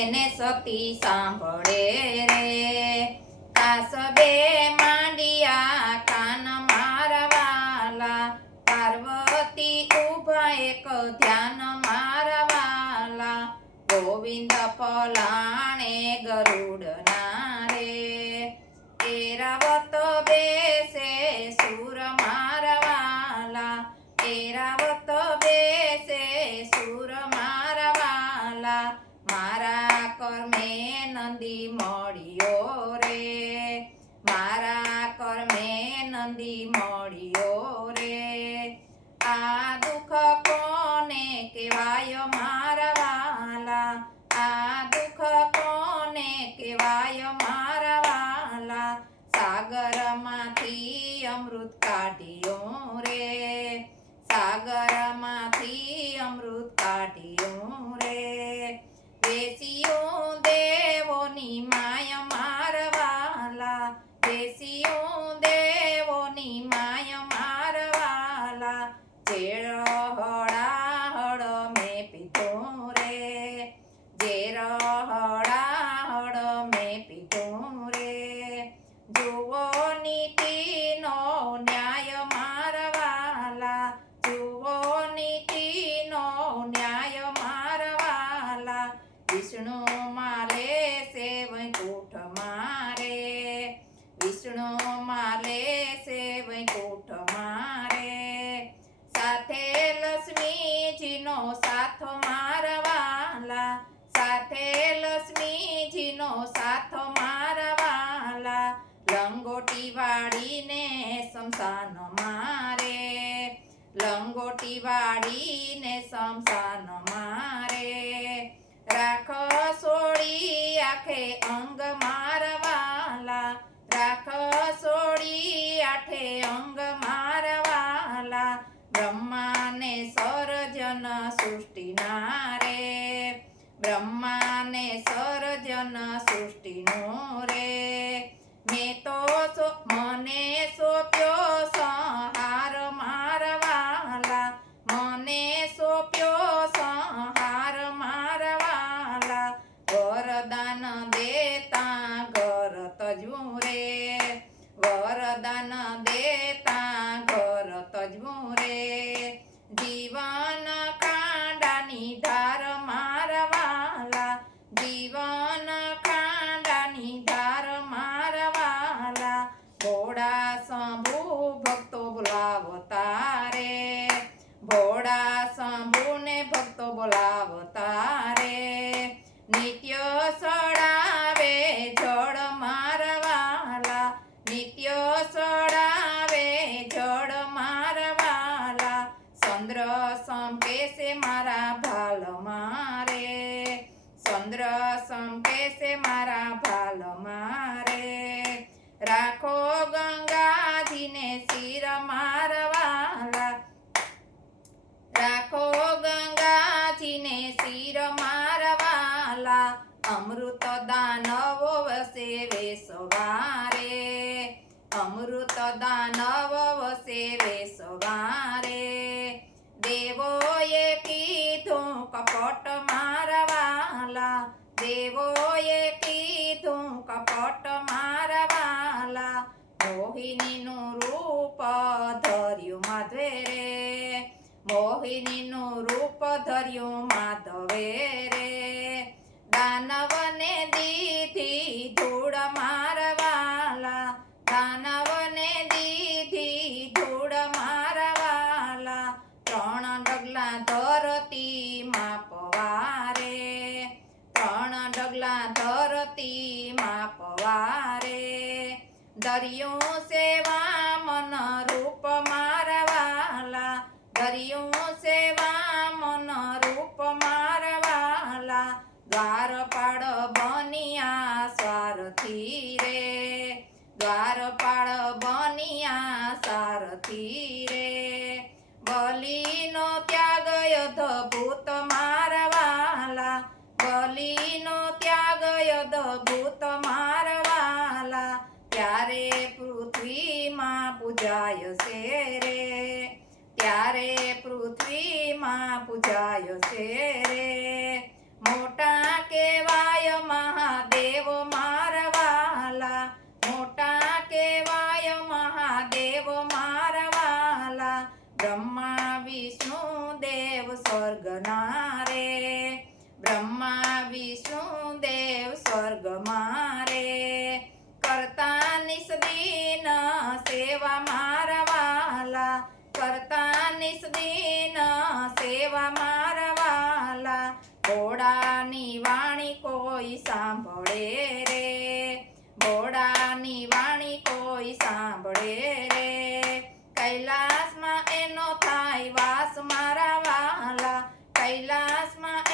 એને સતી સાંભળે રે કાસબે માંડિયા કાન મારવાલા પાર્વતી ઉભા એક ધ્યાન મારવાલા ગોવિંદ પલાણે ગરુડના રે એરાવત બેસે સુર મારવાલા એરાવત બેસે સુર મારવાલા મારા કર્મે નંદી મળ્યો રે મારા કર્મે નંદી મળ્યો રે આ દુઃખ કોને કહેવાય મારવાલા આ દુઃખ કોને કહેવાય મારવાલા સાગરમાંથી અમૃત કાઢ્યું રે સાગરમાંથી અમૃત કાઢ્યું રે વેસીયું દેવોની માય મારવાલા વેસીયું દેવોની માય મારવાલા ઝેર હળાહળ મેં પીધું રે ઝેર હળાહળ મેં પીધું રે જુઓ નીતિનો ન્યાય મારવાલા જુઓ નીતિનો ન્યાય મારવાલા વિષ્ણુ માલે છે વૈકુંઠ મારે વિષ્ણુ માલે છે વૈકુંઠ મારે સાથે લક્ષ્મીજીનો સાથ મારવાલા સાથે લક્ષ્મીજીનો સાથ મારવાલા લંગોટી વાળીને શમશાન મારે લંગોટી વાળીને શમશાન મારે રાખ સોળી આખે અંગ મારવાલા રાખ સોળી આઠે અંગ મારવાલા બ્રહ્માને સર્જન સૃષ્ટિના રે બ્રહ્માને સર્જન સૃષ્ટિનું રે મેં તો મને સોંપ્યો સંહાર મારવાલા મને સોંપ્યો સંહાર મારવાલા વરદાન દેતા ઘર તજવું રે વરદાન દેતા ઘર તજવું રે જીવન કાંડાની ધાર મારવાલા જીવન કાંડાની ધાર મારવાલા ભોળા શંભુ ભક્તો બોલાવતા રે ભોળા શંભુને ભક્તો બોલાવતા રે નિત્ય સડાવે જળ મારવાલા નિત્ય સડાવે જળ મારવાલા ચંદ્ર સંકે છે મારા ભાલ મારે ચંદ્ર સંકે છે મારા ભાલ મારે રાખો ગંગાજીને શિર મારવાલા રાખો ગંગાજીને શિર મારવાલા અમૃત દાનવો વસે વેસવારે અમૃત દાનવ વસે વેસવારે દેવોએ કીધું કપટ મારવાલા દેવોએ કીધું કપટ મારવાલા મોહિનીનું રૂપ ધર્યું માધવે રે મોહિનીનું રૂપ ધર્યું માધવે રે દાનવને દીધી ધૂળ મારવાલા દાનવને દીધી ધૂળ મારવાલા ત્રણ ડગલા ધરતી માપવારે ત્રણ ડગલા ધરતી માપવારે દરિયું સેવા મન રૂપ મારવાલા દરિયું સેવા મન રૂપ મારવાલા દ્વારપાળ બનિયા સ્વાર્થી રે દ્વારપાળ બનિયા સારથી રે બલિનો ત્યાગ અદ્ભુત મારવાલા બલિનો ત્યાગ અદ્ભુત મારવાલા ત્યારે પૃથ્વીમાં પૂજાય છે રે ત્યારે પૃથ્વીમાં પૂજાય છે રે મોટા કહેવાય સ્વર્ગના રે બ્રહ્મા વિષ્ણુ દેવ સ્વર્ગમાં રે કરતા નિસ્દિન સેવા મારા વાલા કરતા નિસ્દિન સેવા મારા વાલા ભોળાની વાણી કોઈ સાંભળે રે ભોળાની વાણી કોઈ સાંભળે રે કૈલાસમાં એનો થાય વાસ મારા વાલા કૈલાસમાં